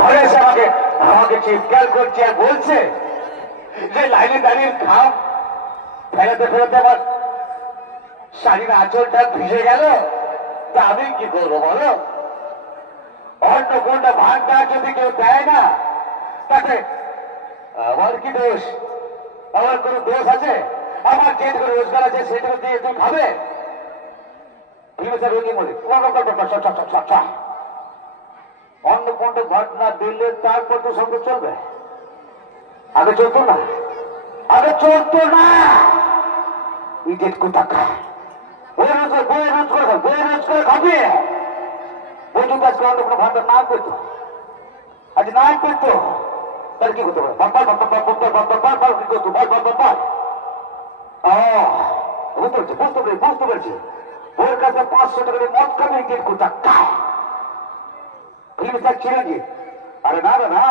ঘরে এসে আমাকে আমাকে চিৎকার করছে আর বলছে যে লাইনে দাঁড়িয়ে খাম ফেরাতে ফেরাতে আমার শাড়ির আঁচলটা ভিজে গেল, তা আমি কি করবো বলো? অন্য কোনটা ভাগটা যদি কেউ দেয় না তাতে আমার কি দোষ? আমার কোন দোষ আছে? আমার যেটুকু রোজগার আছে সেটুকু দিয়ে তুই খাবে? রোগী বলি অন্য কোনটা ঘটনা দিলে তারপর তো সঙ্গে চলবে। আগে চলতো না, আগে চলতো না। ইটেট কোথা খায় বই রোজ করে খাবে। বই যদি আজকে অন্য কোনো ভান্ডার না পেতো, আজ না পেতো, তাহলে কি করতে পারে? কি করতো? বুঝতে পেরেছি। ওর কাছে 500 টাকা দিয়ে মদ খাবে, ইটেট কোথা খায় ছিলেন কি? আরে না না,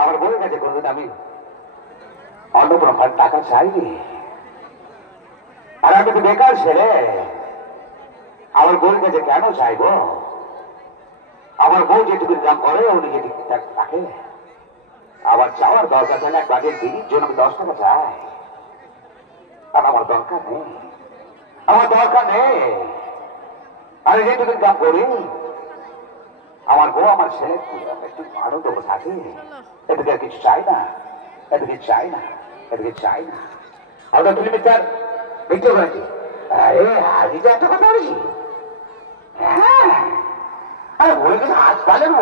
আমার বলে গেছে কোনদিন আমি অন্য কোনো টাকা চাইনি। আর আমি তো বেকার ছেলে, আমার বউর কাছে কেন চাইবো? আমার বউ যেটুকু দাম করে উনি যেটুকু থাকে, আবার চাওয়ার দরকার থাকে এক বাজের দিনের জন্য 10 টাকা চাই। আর আমার দরকার নেই, আমার দরকার নেই। আমি যেটুকু দাম করি আমার বউ আমার ছেলে একটু আনন্দ থাকে, এদিকে কিছু চাই না, এদিকে চাই না, এদিকে চাই না। আমরা কিলোমিটার দেখতে পাচ্ছি। আরে আগে যে একটা কথা বলেছি, হ্যাঁ, আর বলে গেছে আজ পালেন